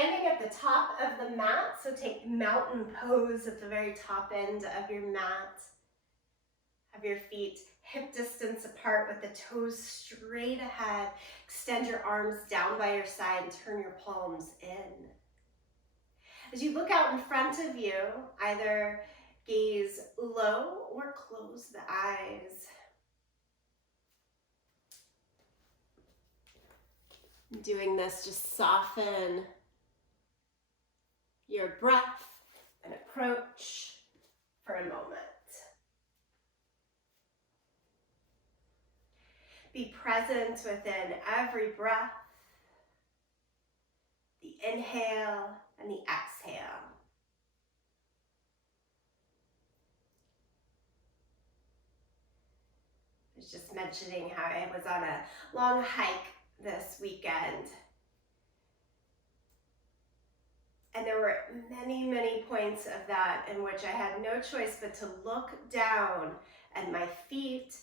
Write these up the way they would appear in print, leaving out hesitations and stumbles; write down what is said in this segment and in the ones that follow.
standing at the top of the mat, so take mountain pose at the very top end of your mat. Have your feet hip distance apart with the toes straight ahead. Extend your arms down by your side and turn your palms in. As you look out in front of you, either gaze low or close the eyes. Doing this, just soften your breath and approach for a moment. Be present within every breath, the inhale and the exhale. I was just mentioning how I was on a long hike this weekend. And there were many, many points of that in which I had no choice but to look down at my feet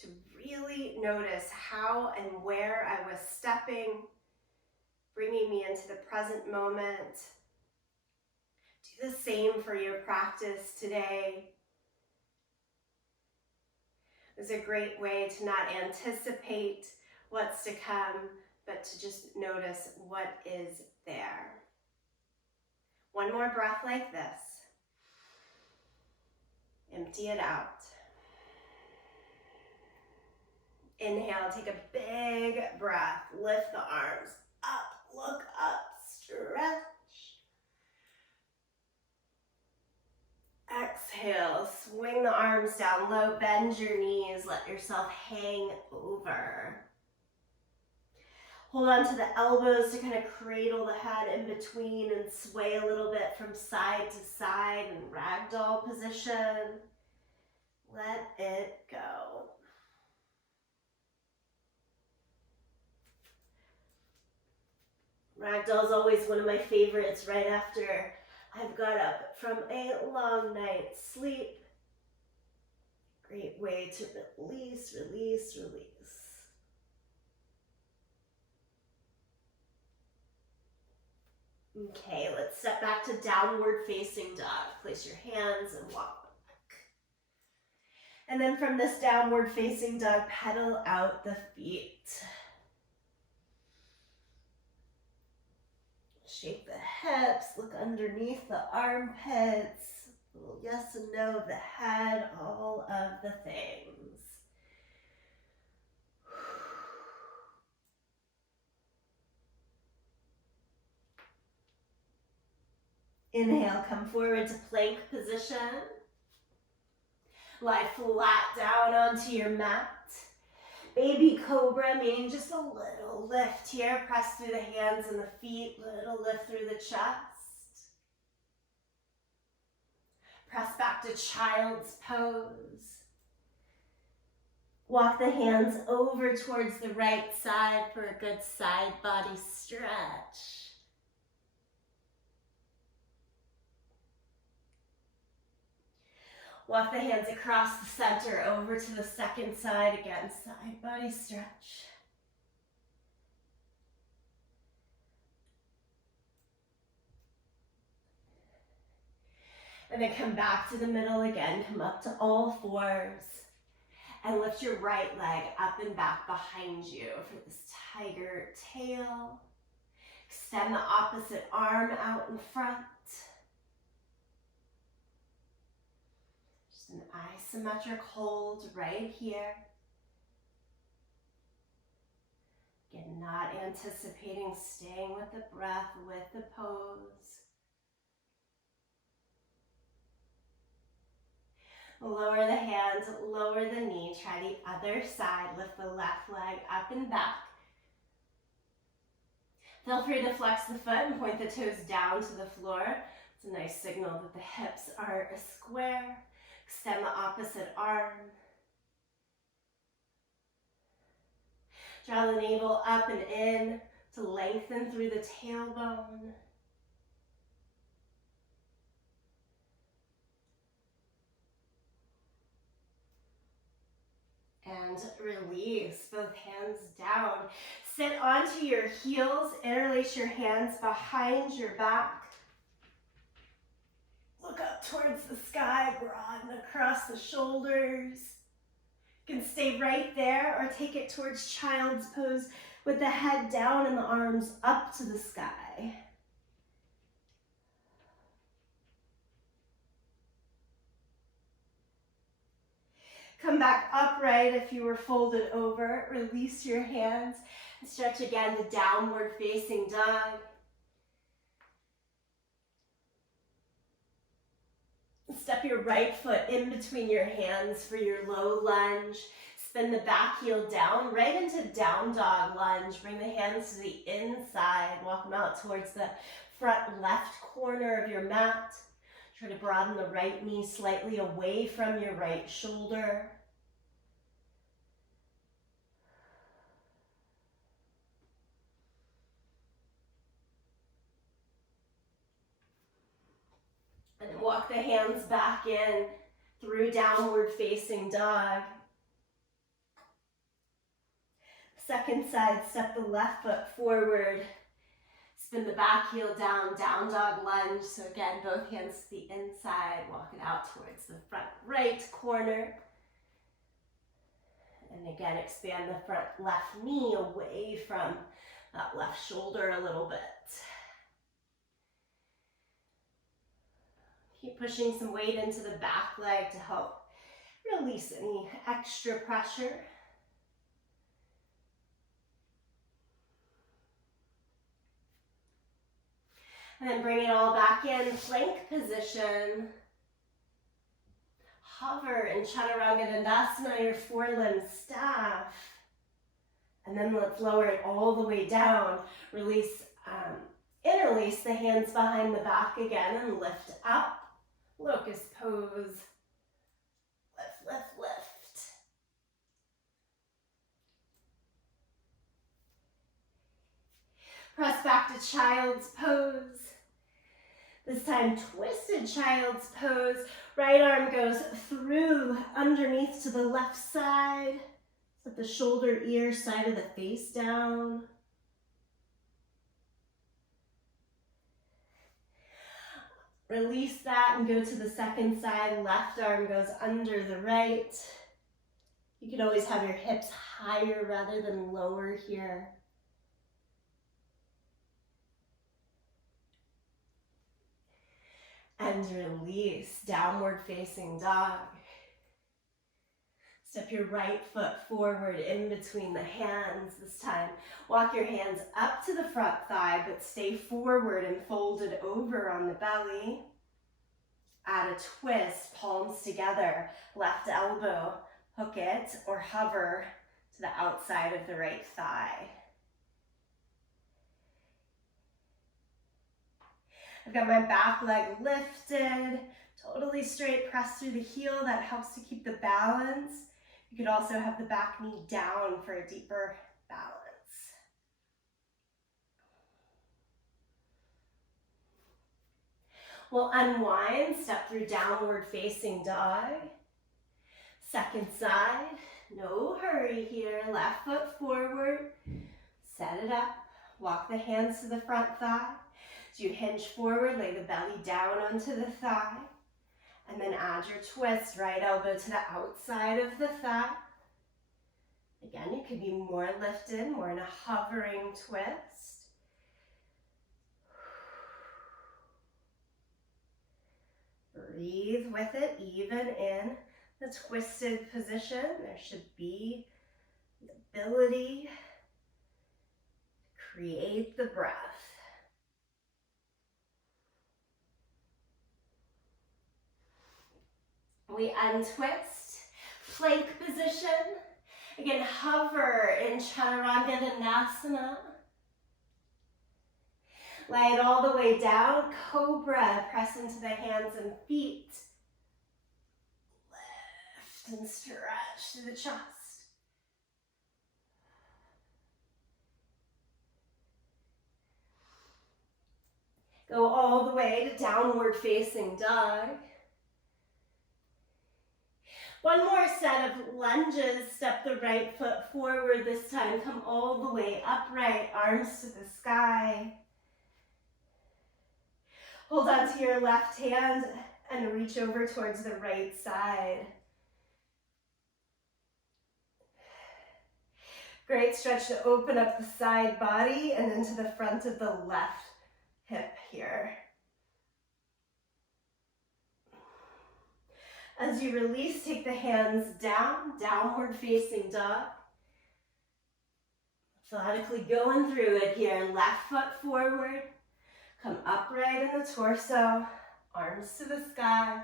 to really notice how and where I was stepping, bringing me into the present moment. Do the same for your practice today. It's a great way to not anticipate what's to come, but to just notice what is there. One more breath like this. Empty it out. Inhale, take a big breath. Lift the arms up, look up, stretch. Exhale, swing the arms down low, bend your knees, let yourself hang over. Hold on to the elbows to kind of cradle the head in between and sway a little bit from side to side in ragdoll position. Let it go. Ragdoll is always one of my favorites right after I've got up from a long night's sleep. Great way to release, release, release. Okay, let's step back to downward facing dog. Place your hands and walk back. And then from this downward facing dog, pedal out the feet. Shake the hips, look underneath the armpits. A little yes and no of the head, all of the things. Inhale, come forward to plank position. Lie flat down onto your mat. Baby cobra, meaning just a little lift here. Press through the hands and the feet, little lift through the chest. Press back to child's pose. Walk the hands over towards the right side for a good side body stretch. Walk the hands across the center over to the second side. Again, side body stretch. And then come back to the middle again. Come up to all fours. And lift your right leg up and back behind you for this tiger tail. Extend the opposite arm out in front. Just an isometric hold right here. Again, not anticipating, staying with the breath, with the pose. Lower the hands, lower the knee. Try the other side. Lift the left leg up and back. Feel free to flex the foot and point the toes down to the floor. It's a nice signal that the hips are a square. Extend the opposite arm. Draw the navel up and in to lengthen through the tailbone. And release, both hands down. Sit onto your heels, interlace your hands behind your back. Look up towards the sky, broaden across the shoulders. You can stay right there or take it towards child's pose with the head down and the arms up to the sky. Come back upright if you were folded over. Release your hands and stretch again to downward facing dog. Step your right foot in between your hands for your low lunge. Spin the back heel down, right into down dog lunge. Bring the hands to the inside. Walk them out towards the front left corner of your mat. Try to broaden the right knee slightly away from your right shoulder. And walk the hands back in through downward facing dog. Second side, step the left foot forward. Spin the back heel down, down dog lunge. So again, both hands to the inside. Walk it out towards the front right corner. And again, expand the front left knee away from that left shoulder a little bit. Keep pushing some weight into the back leg to help release any extra pressure. And then bring it all back in, plank position. Hover in Chaturanga Dandasana, your forelimb staff. And then let's lower it all the way down. Release, interlace the hands behind the back again and lift up. Locust pose. Lift, lift, lift. Press back to child's pose. This time, twisted child's pose. Right arm goes through underneath to the left side. Set the shoulder, ear, side of the face down. Release that and go to the second side. Left arm goes under the right. You can always have your hips higher rather than lower here. And release, downward facing dog. Step your right foot forward in between the hands this time. Walk your hands up to the front thigh, but stay forward and folded over on the belly. Add a twist, palms together, left elbow, hook it or hover to the outside of the right thigh. I've got my back leg lifted, totally straight, press through the heel. That helps to keep the balance. You could also have the back knee down for a deeper balance. We'll unwind, step through downward facing dog. Second side, no hurry here. Left foot forward, set it up. Walk the hands to the front thigh. As you hinge forward, lay the belly down onto the thigh. And then add your twist, right elbow to the outside of the thigh. Again, you could be more lifted, more in a hovering twist. Breathe with it, even in the twisted position. There should be the ability to create the breath. We untwist, plank position. Again, hover in Chaturanga Dandasana. Lay it all the way down. Cobra, press into the hands and feet. Lift and stretch to the chest. Go all the way to downward facing dog. One more set of lunges. Step the right foot forward this time. Come all the way upright, arms to the sky. Hold on to your left hand and reach over towards the right side. Great stretch to open up the side body and into the front of the left hip here. As you release, take the hands down, downward facing dog. Methodically going through it here. Left foot forward. Come upright in the torso. Arms to the sky.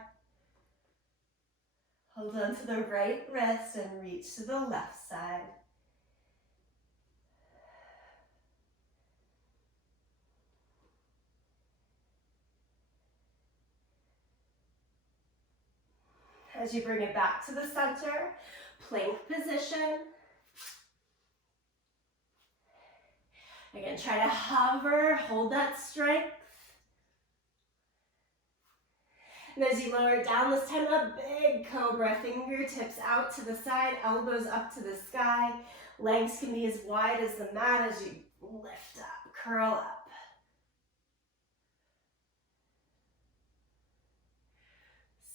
Hold on to the right wrist and reach to the left side. As you bring it back to the center, plank position. Again, try to hover, hold that strength. And as you lower down, this time a big cobra, fingertips out to the side, elbows up to the sky. Legs can be as wide as the mat as you lift up, curl up.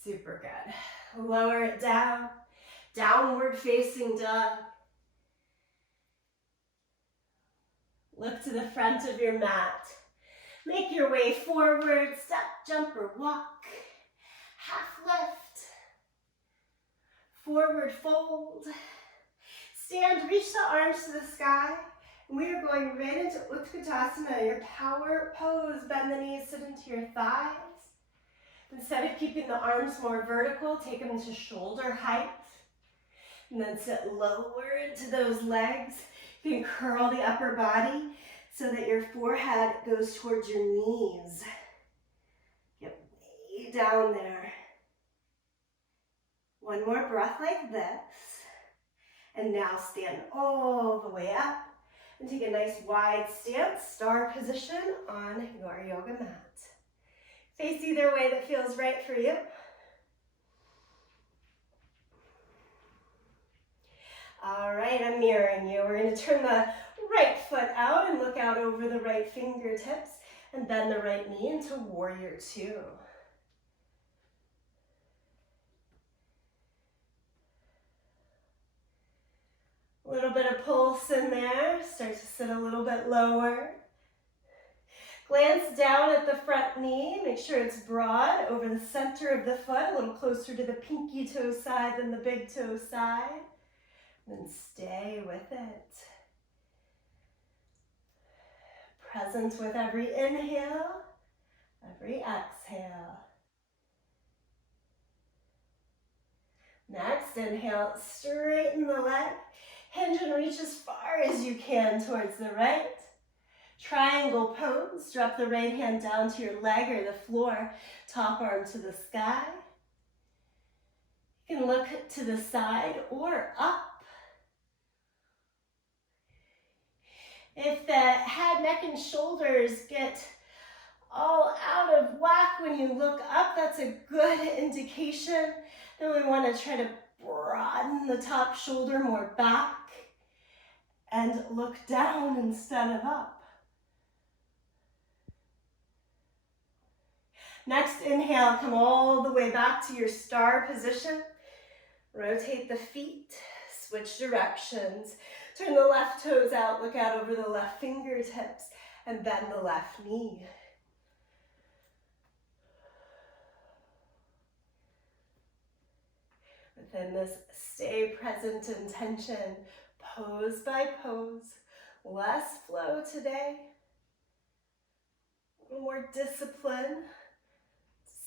Super good. Lower it down, downward facing dog. Look to the front of your mat. Make your way forward, step, jump, or walk. Half lift. Forward fold. Stand, reach the arms to the sky. And we are going right into Utkatasana, your power pose. Bend the knees, sit into your thighs. Instead of keeping the arms more vertical, take them to shoulder height. And then sit lower into those legs. You can curl the upper body so that your forehead goes towards your knees. Get way down there. One more breath like this. And now stand all the way up and take a nice wide stance, star position on your yoga mat. Face either way that feels right for you. All right, I'm mirroring you. We're going to turn the right foot out and look out over the right fingertips and bend the right knee into warrior two. A little bit of pulse in there. Start to sit a little bit lower. Glance down at the front knee. Make sure it's broad over the center of the foot, a little closer to the pinky toe side than the big toe side. And stay with it. Present with every inhale, every exhale. Next, inhale, straighten the leg. Hinge and reach as far as you can towards the right. Triangle pose. Drop the right hand down to your leg or the floor. Top arm to the sky. You can look to the side or up. If the head, neck, and shoulders get all out of whack when you look up, that's a good indication. Then we want to try to broaden the top shoulder more back and look down instead of up. Next, inhale, come all the way back to your star position. Rotate the feet, switch directions. Turn the left toes out, look out over the left fingertips, and bend the left knee. Within this stay present intention, pose by pose, less flow today, a little more discipline.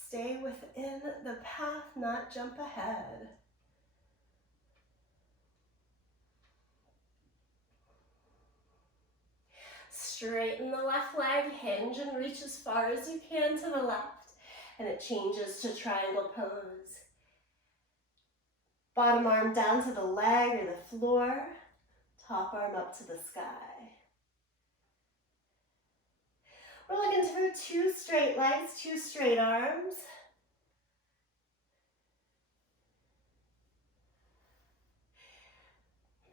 Stay within the path, not jump ahead. Straighten the left leg, hinge and reach as far as you can to the left, and it changes to triangle pose. Bottom arm down to the leg or the floor, top arm up to the sky. We're looking for two straight legs, two straight arms.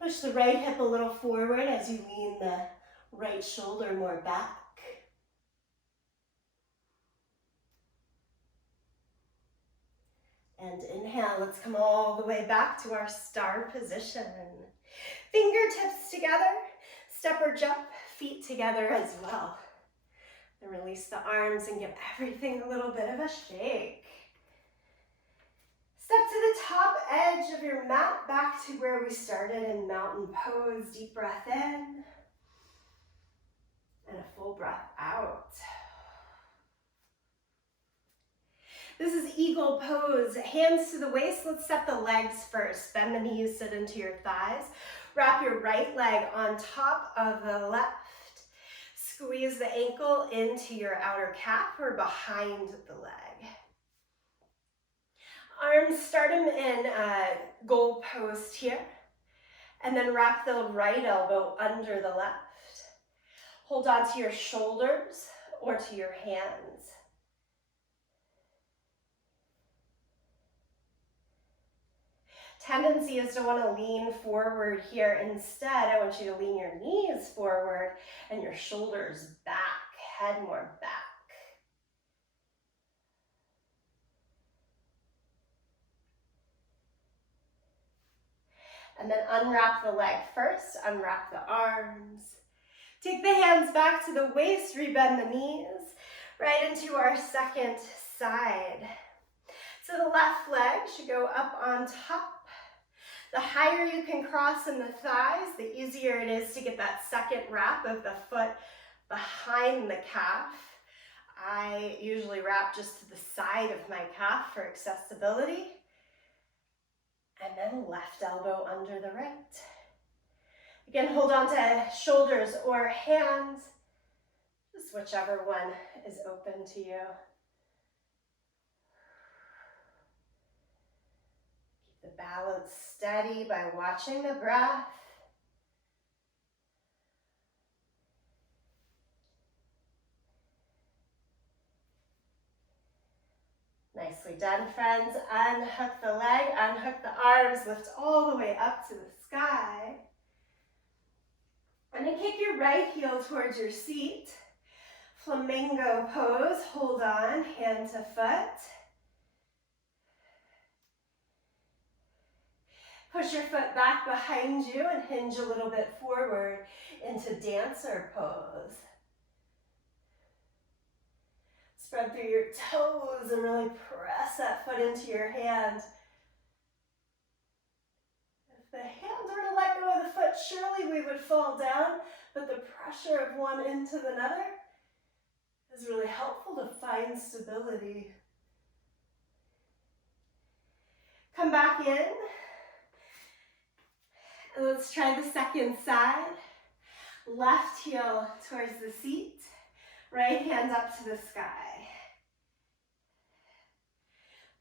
Push the right hip a little forward as you lean the right shoulder more back. And inhale, let's come all the way back to our star position. Fingertips together, step or jump, feet together as well. And release the arms and give everything a little bit of a shake. Step to the top edge of your mat, back to where we started in mountain pose. Deep breath in, and a full breath out. This is eagle pose. Hands to the waist. Let's step the legs first. Bend the knees, sit into your thighs. Wrap your right leg on top of the left. Squeeze the ankle into your outer calf or behind the leg. Arms, start them in goal post here. And then wrap the right elbow under the left. Hold on to your shoulders or to your hands. Tendency is to want to lean forward here. Instead, I want you to lean your knees forward and your shoulders back, head more back. And then unwrap the leg first, unwrap the arms. Take the hands back to the waist, rebend the knees, right into our second side. So the left leg should go up on top. The higher you can cross in the thighs, the easier it is to get that second wrap of the foot behind the calf. I usually wrap just to the side of my calf for accessibility. And then left elbow under the right. Again, hold on to shoulders or hands, just whichever one is open to you. Keep the balance steady by watching the breath. Nicely done, friends. Unhook the leg, unhook the arms, lift all the way up to the sky. And then kick your right heel towards your seat. Flamingo pose, hold on, hand to foot. Push your foot back behind you and hinge a little bit forward into dancer pose. Spread through your toes and really press that foot into your hand. If the hand were to let go of the foot, surely we would fall down, but the pressure of one into another is really helpful to find stability. Come back in. And let's try the second side. Left heel towards the seat, right hand up to the sky.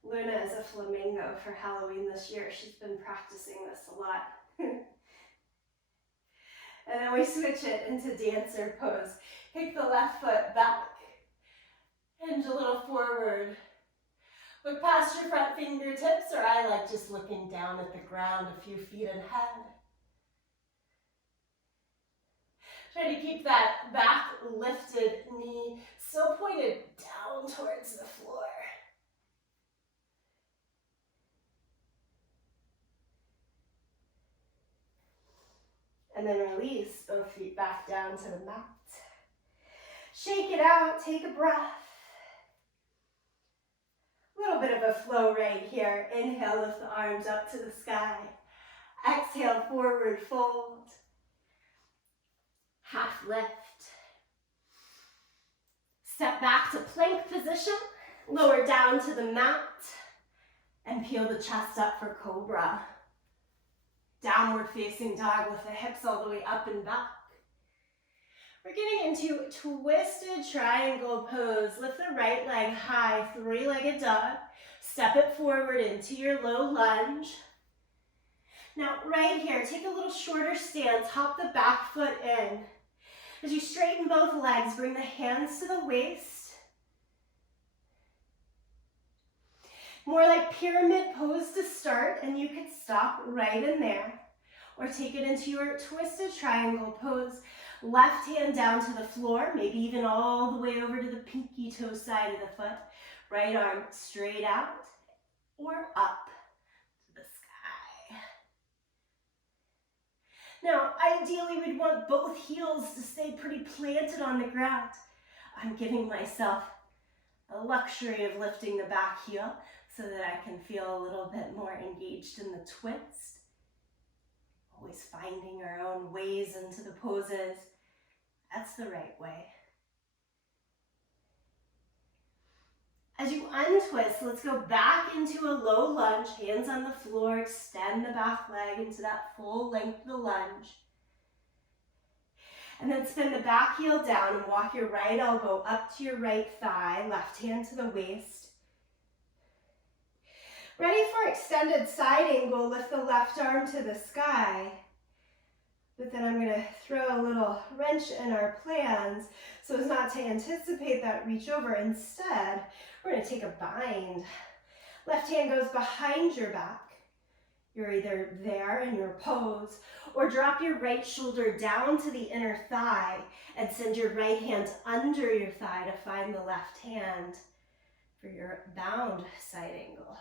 Luna is a flamingo for Halloween this year. She's been practicing this a lot. And then we switch it into dancer pose. Kick the left foot back, hinge a little forward. Look past your front fingertips, or I like just looking down at the ground a few feet ahead. Try to keep that back lifted knee still pointed down towards the floor. And then release both feet back down to the mat. Shake it out, take a breath. A little bit of a flow right here. Inhale, lift the arms up to the sky. Exhale, forward fold. Half lift. Step back to plank position. Lower down to the mat. And peel the chest up for cobra. Downward facing dog with the hips all the way up and back. We're getting into twisted triangle pose. Lift the right leg high, three-legged dog. Step it forward into your low lunge. Now right here, take a little shorter stance. Hop the back foot in. As you straighten both legs, bring the hands to the waist. More like pyramid pose to start, and you could stop right in there. or take it into your twisted triangle pose. Left hand down to the floor, maybe even all the way over to the pinky toe side of the foot. Right arm straight out or up to the sky. Now, ideally, we'd want both heels to stay pretty planted on the ground. I'm giving myself a luxury of lifting the back heel so that I can feel a little bit more engaged in the twist. Always finding our own ways into the poses. That's the right way. As you untwist, let's go back into a low lunge, hands on the floor, extend the back leg into that full length of the lunge. And then spin the back heel down and walk your right elbow up to your right thigh, left hand to the waist. Ready for extended side angle, lift the left arm to the sky. But then I'm gonna throw a little wrench in our plans so as not to anticipate that reach over. Instead, we're gonna take a bind. Left hand goes behind your back. You're either there in your pose or drop your right shoulder down to the inner thigh and send your right hand under your thigh to find the left hand for your bound side angle.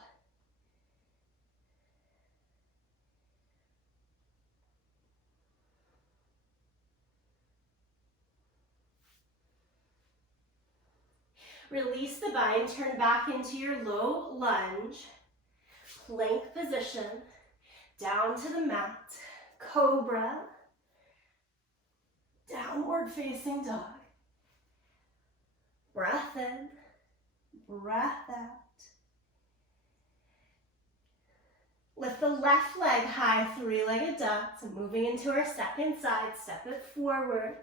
Release the bind, turn back into your low lunge, plank position, down to the mat, cobra, downward facing dog. Breath in, breath out. Lift the left leg high, three-legged dog. So moving into our second side, step it forward.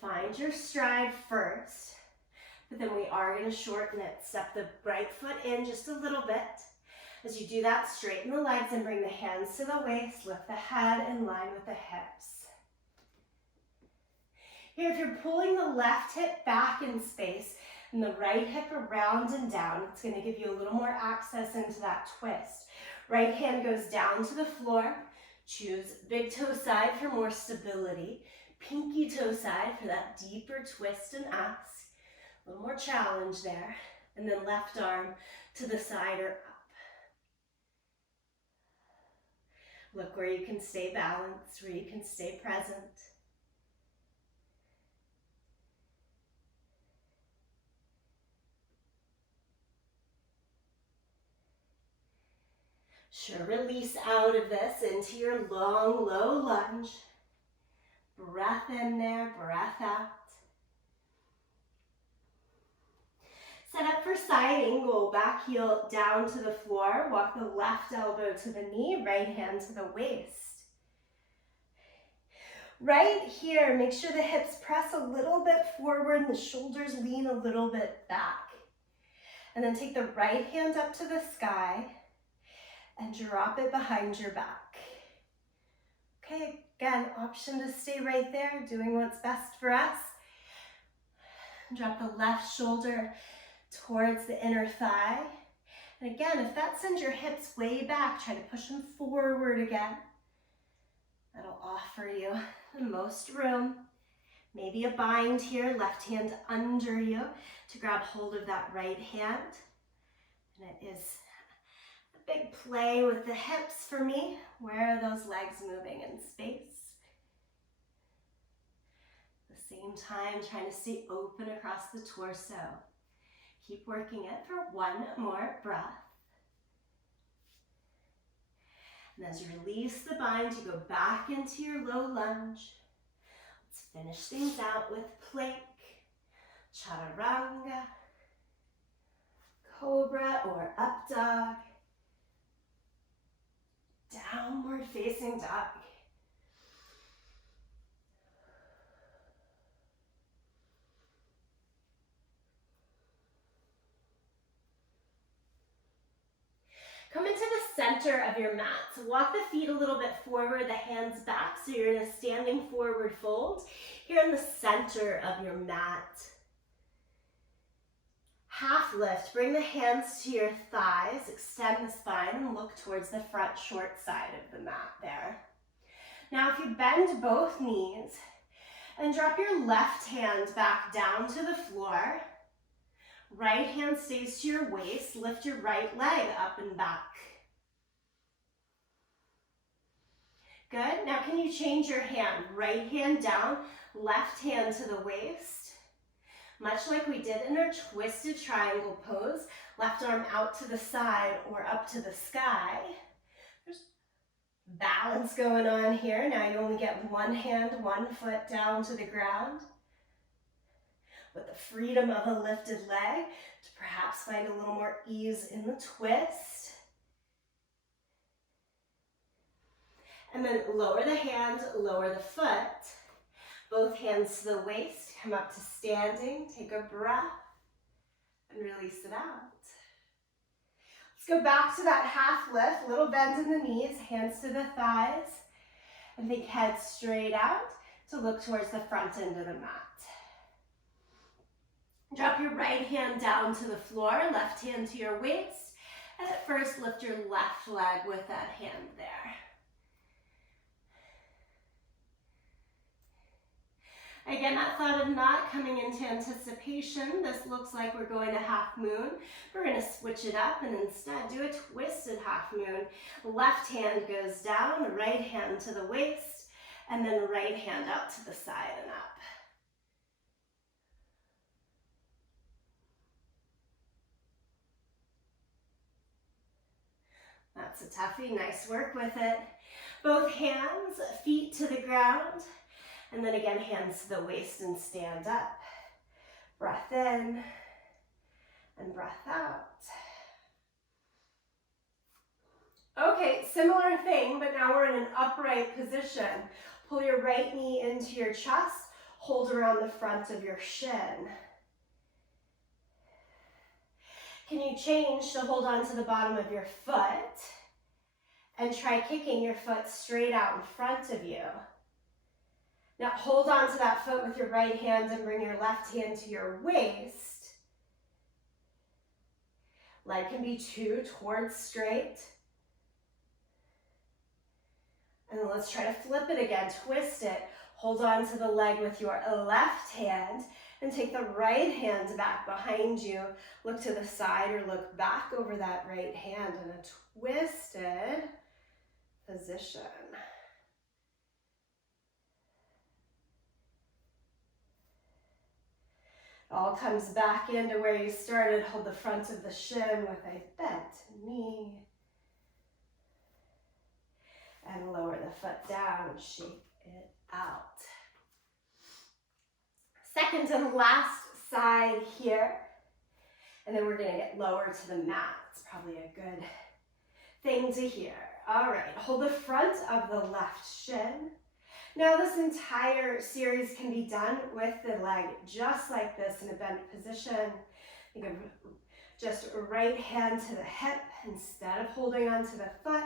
Find your stride first. But then we are going to shorten it. Step the right foot in just a little bit. As you do that, straighten the legs and bring the hands to the waist. Lift the head in line with the hips. Here, if you're pulling the left hip back in space and the right hip around and down, it's going to give you a little more access into that twist. Right hand goes down to the floor. Choose big toe side for more stability. Pinky toe side for that deeper twist and ask. A little more challenge there. And then left arm to the side or up. Look where you can stay balanced, where you can stay present. Sure, release out of this into your long, low lunge. Breath in there, breath out. Set up for side angle, back heel down to the floor. Walk the left elbow to the knee, right hand to the waist. Right here, make sure the hips press a little bit forward and the shoulders lean a little bit back. And then take the right hand up to the sky and drop it behind your back. Okay, again, option to stay right there, doing what's best for us. Drop the left shoulder towards the inner thigh. And again, if that sends your hips way back, try to push them forward again. That'll offer you the most room. Maybe a bind here, left hand under you to grab hold of that right hand. And it is a big play with the hips for me. Where are those legs moving in space? At the same time, trying to stay open across the torso. Keep working it for one more breath. And as you release the bind, you go back into your low lunge. Let's finish things out with plank, chaturanga, cobra or up dog, downward facing dog. Come into the center of your mat. So walk the feet a little bit forward, the hands back, so you're in a standing forward fold. Here in the center of your mat. Half lift, bring the hands to your thighs, extend the spine, and look towards the front short side of the mat there. Now if you bend both knees and drop your left hand back down to the floor, right hand stays to your waist, lift your right leg up and back. Good. Now can you change your hand? Right hand down, left hand to the waist. Much like we did in our twisted triangle pose, left arm out to the side or up to the sky. There's balance going on here. Now you only get one hand, one foot down to the ground, with the freedom of a lifted leg to perhaps find a little more ease in the twist. And then lower the hand, lower the foot. Both hands to the waist, come up to standing, take a breath, and release it out. Let's go back to that half lift, little bend in the knees, hands to the thighs, and think head straight out to look towards the front end of the mat. Drop your right hand down to the floor, left hand to your waist, and at first lift your left leg with that hand there. Again, that thought of not coming into anticipation. This looks like we're going to half moon. We're going to switch it up and instead do a twisted half moon. Left hand goes down, right hand to the waist, and then right hand out to the side and up. That's a toughie. Nice work with it. Both hands, feet to the ground. And then again, hands to the waist and stand up. Breath in and breath out. Okay, similar thing, but now we're in an upright position. Pull your right knee into your chest, hold around the front of your shin. Can you change to hold on to the bottom of your foot and try kicking your foot straight out in front of you? Now hold on to that foot with your right hand and bring your left hand to your waist. Leg can be two towards straight. And then let's try to flip it again, twist it. Hold on to the leg with your left hand and take the right hand back behind you. Look to the side or look back over that right hand in a twisted position. All comes back into where you started. Hold the front of the shin with a bent knee. And lower the foot down, shake it out. Second and last side here. And then we're gonna get lower to the mat. It's probably a good thing to hear. All right, hold the front of the left shin. Now this entire series can be done with the leg just like this in a bent position. Think of just right hand to the hip instead of holding onto the foot.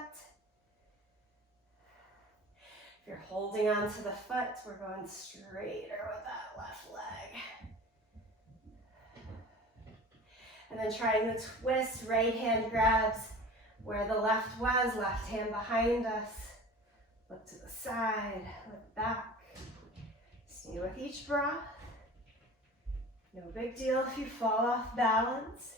If you're holding onto the foot, we're going straighter with that left leg. And then trying the twist, right hand grabs where the left was, left hand behind us. Look to the side, look back. Stay with each breath. No big deal if you fall off balance.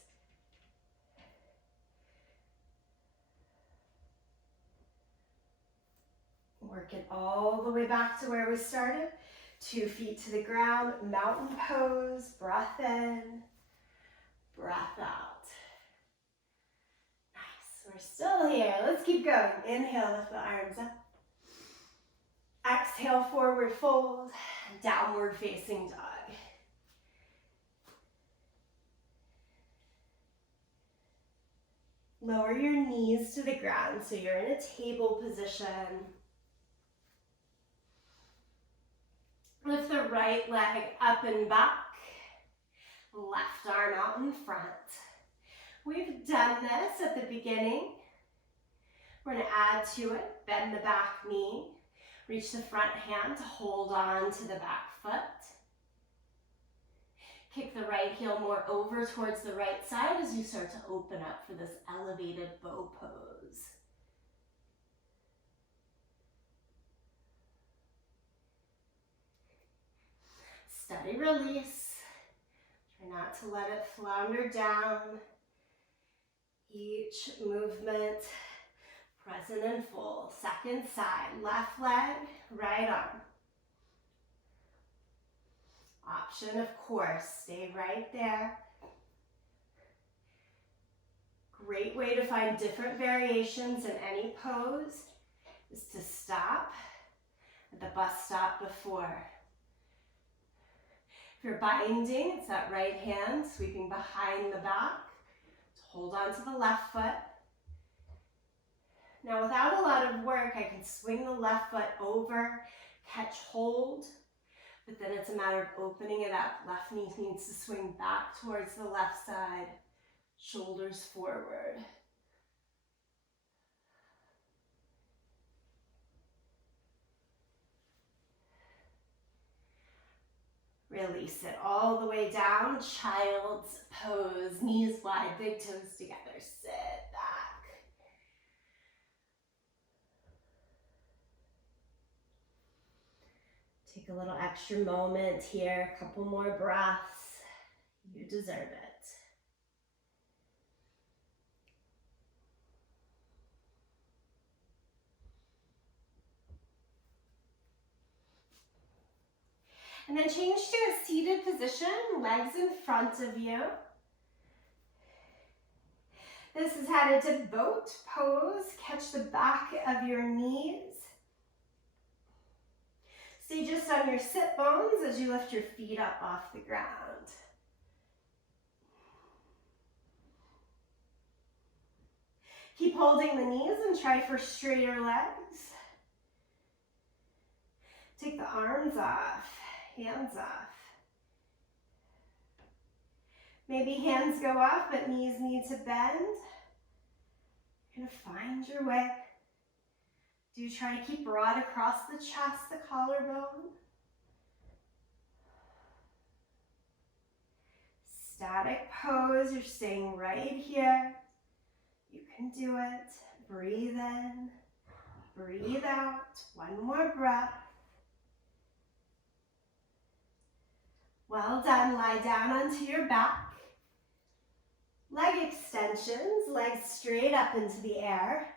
Work it all the way back to where we started. 2 feet to the ground, mountain pose, breath in, breath out. Nice, we're still here. Let's keep going. Inhale, lift the arms up. Exhale, forward fold, downward facing dog. Lower your knees to the ground so you're in a table position. Lift the right leg up and back, left arm out in front. We've done this at the beginning. We're going to add to it, bend the back knee. Reach the front hand to hold on to the back foot. Kick the right heel more over towards the right side as you start to open up for this elevated bow pose. Steady release. Try not to let it flounder down. Each movement present and full. Second side, left leg, right arm. Option, of course, stay right there. Great way to find different variations in any pose is to stop at the bus stop before. If you're binding, it's that right hand sweeping behind the back to hold on to the left foot. Now, without a lot of work, I can swing the left foot over, catch hold, but then it's a matter of opening it up. Left knee needs to swing back towards the left side, shoulders forward. Release it all the way down, child's pose, knees wide, big toes together, sit back. Take a little extra moment here, a couple more breaths. You deserve it. And then change to a seated position, legs in front of you. This is headed to boat pose. Catch the back of your knees. Stay just on your sit bones as you lift your feet up off the ground. Keep holding the knees and try for straighter legs. Take the arms off. Hands off. Maybe hands go off, but knees need to bend. You're gonna find your way. Do try to keep broad across the chest, the collarbone. Static pose, you're staying right here. You can do it. Breathe in, breathe out. One more breath. Well done, lie down onto your back. Leg extensions, legs straight up into the air.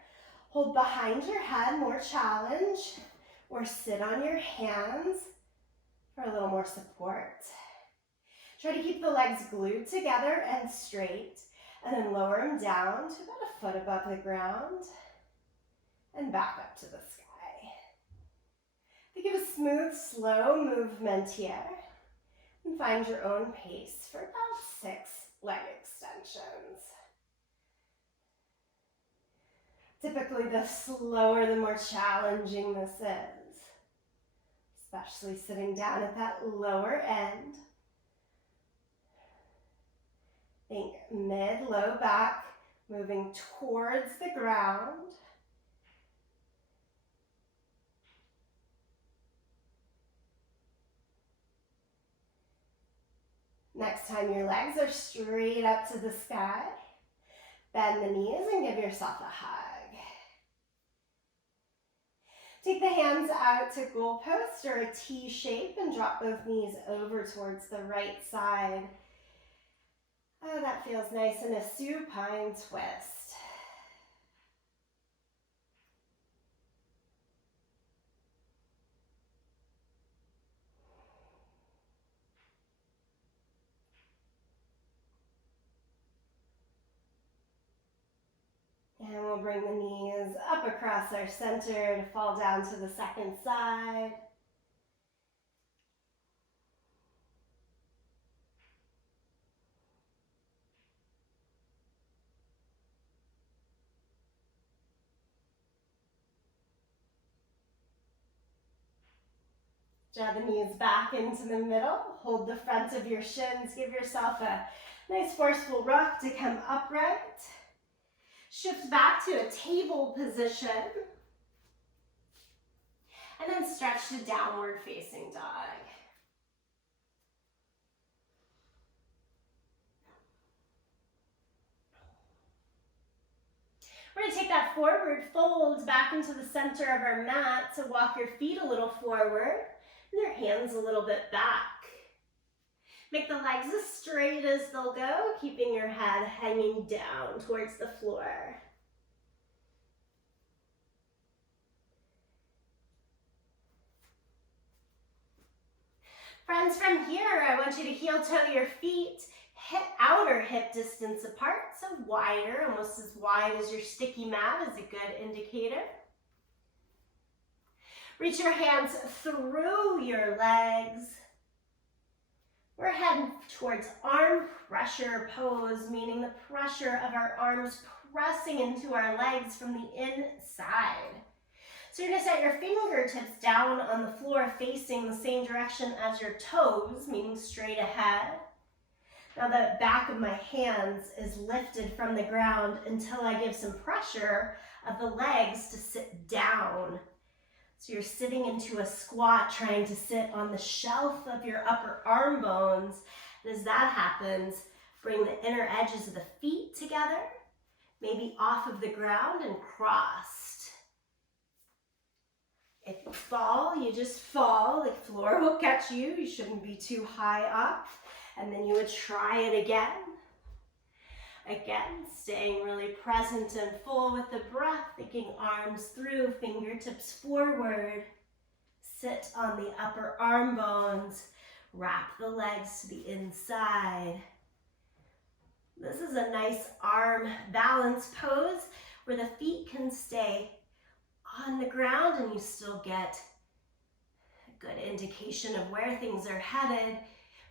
Hold behind your head, more challenge, or sit on your hands for a little more support. Try to keep the legs glued together and straight, and then lower them down to about a foot above the ground, and back up to the sky. Think of a smooth, slow movement here. And find your own pace for about 6 leg extensions. Typically, the slower, the more challenging this is, especially sitting down at that lower end. Think mid, low back, moving towards the ground. Next time your legs are straight up to the sky, bend the knees and give yourself a hug. Take the hands out to goalpost or a T shape and drop both knees over towards the right side. Oh, that feels nice in a supine twist. And we'll bring the knees up across our center to fall down to the second side. Draw the knees back into the middle. Hold the front of your shins. Give yourself a nice forceful rock to come upright. Shift back to a table position. And then stretch to downward facing dog. We're going to take that forward fold back into the center of our mat to walk your feet a little forward and your hands a little bit back. Make the legs as straight as they'll go, keeping your head hanging down towards the floor. Friends, from here, I want you to heel toe your feet, outer hip distance apart, so wider, almost as wide as your sticky mat is a good indicator. Reach your hands through your legs. We're heading towards arm pressure pose, meaning the pressure of our arms pressing into our legs from the inside. So you're gonna set your fingertips down on the floor facing the same direction as your toes, meaning straight ahead. Now the back of my hands is lifted from the ground until I give some pressure of the legs to sit down. So you're sitting into a squat, trying to sit on the shelf of your upper arm bones. And as that happens, bring the inner edges of the feet together, maybe off of the ground and crossed. If you fall, you just fall. The floor will catch you. You shouldn't be too high up. And then you would try it again. Again, staying really present and full with the breath, thinking arms through, fingertips forward. Sit on the upper arm bones. Wrap the legs to the inside. This is a nice arm balance pose where the feet can stay on the ground and you still get a good indication of where things are headed.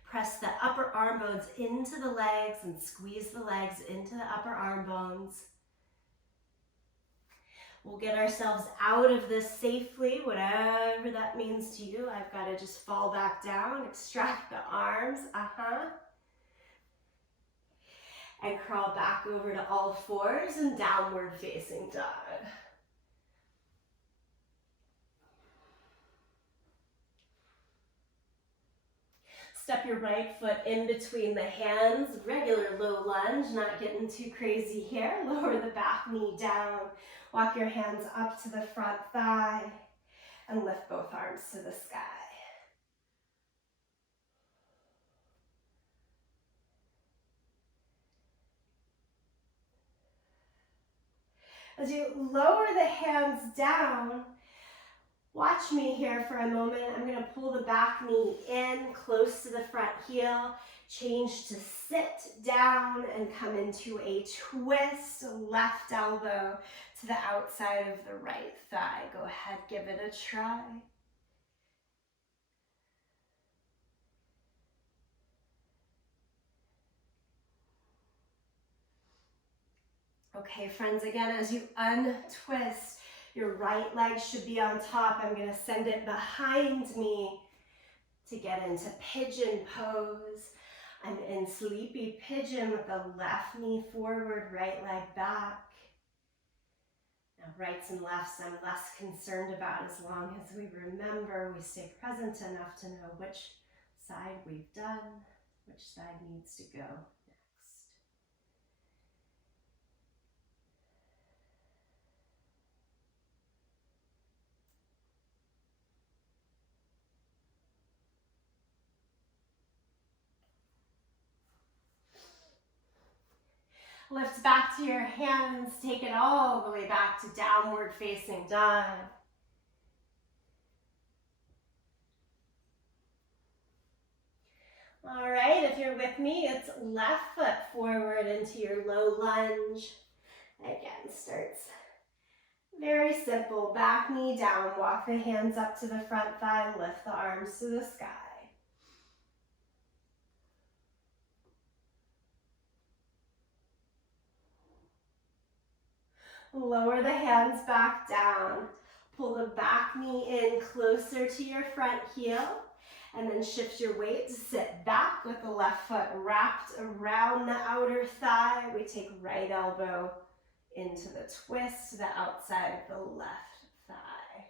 Press the upper arm bones into the legs and squeeze the legs into the upper arm bones. We'll get ourselves out of this safely, whatever that means to you. I've got to just fall back down, extract the arms, and crawl back over to all fours and downward facing dog. Step your right foot in between the hands, regular low lunge, not getting too crazy here. Lower the back knee down. Walk your hands up to the front thigh and lift both arms to the sky. As you lower the hands down, watch me here for a moment. I'm going to pull the back knee in close to the front heel, change to sit down and come into a twist, left elbow to the outside of the right thigh. Go ahead, give it a try. Okay, friends, again, as you untwist, your right leg should be on top. I'm going to send it behind me to get into pigeon pose. I'm in sleepy pigeon with the left knee forward, right leg back. Now, rights and lefts I'm less concerned about as long as we remember, we stay present enough to know which side we've done, which side needs to go next. Lift back to your hands, take it all the way back to downward facing dog. All right, if you're with me, it's left foot forward into your low lunge. Again, starts very simple. Back knee down, walk the hands up to the front thigh, lift the arms to the sky. Lower the hands back down. Pull the back knee in closer to your front heel. And then shift your weight to sit back with the left foot wrapped around the outer thigh. We take right elbow into the twist to the outside of the left thigh.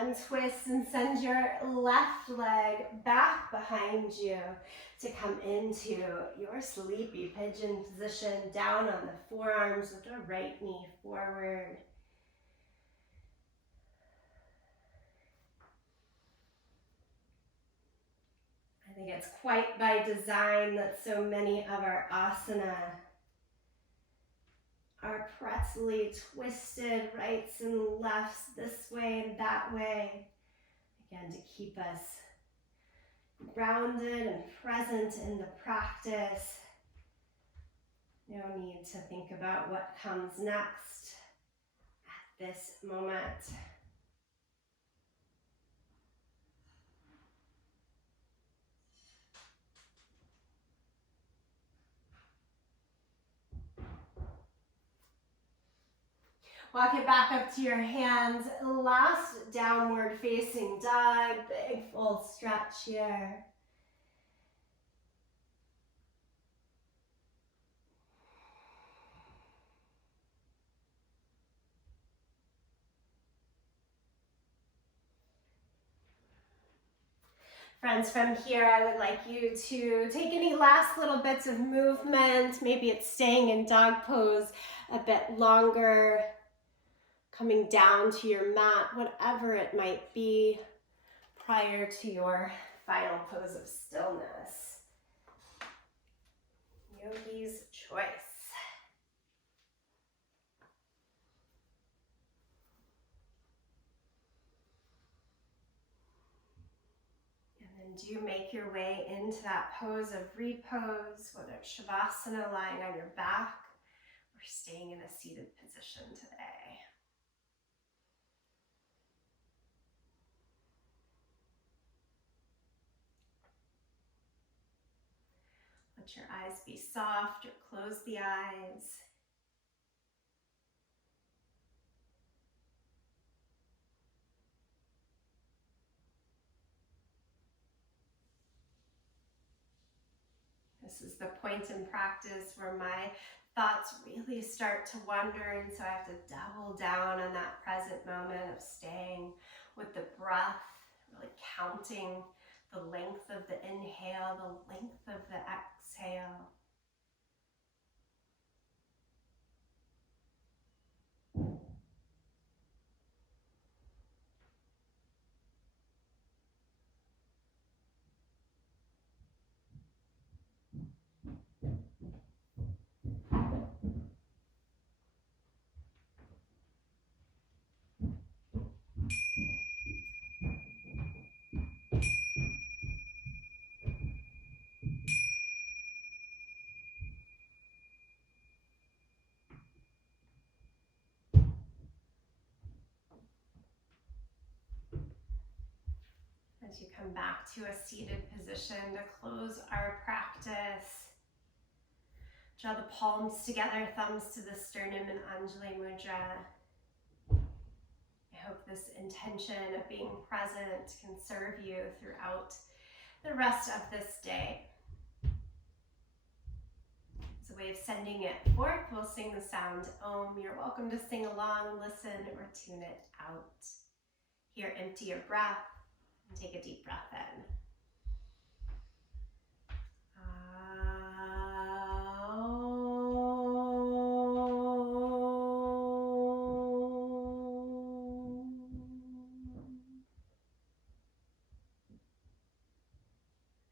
Untwist and send your left leg back behind you to come into your sleepy pigeon position, down on the forearms with the right knee forward. I think it's quite by design that so many of our asana are pretzely twisted rights and lefts, this way and that way. Again, to keep us grounded and present in the practice. No need to think about what comes next at this moment. Walk it back up to your hands. Last downward facing dog. Big full stretch here. Friends, from here, I would like you to take any last little bits of movement. Maybe it's staying in dog pose a bit longer, coming down to your mat, whatever it might be, prior to your final pose of stillness. Yogi's choice. Do make your way into that pose of repose, whether it's Shavasana, lying on your back, or staying in a seated position today. Let your eyes be soft or close the eyes. This is the point in practice where my thoughts really start to wander, and so I have to double down on that present moment of staying with the breath, really counting the length of the inhale, the length of the exhale. As you come back to a seated position to close our practice, draw the palms together, thumbs to the sternum in Anjali Mudra. I hope this intention of being present can serve you throughout the rest of this day. It's a way of sending it forth. We'll sing the sound Om. You're welcome to sing along, listen, or tune it out. Here, empty your breath and take a deep breath in.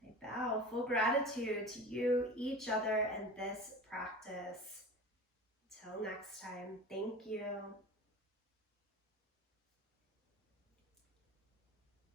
I bow full gratitude to you, each other, and this practice. Until next time, thank you.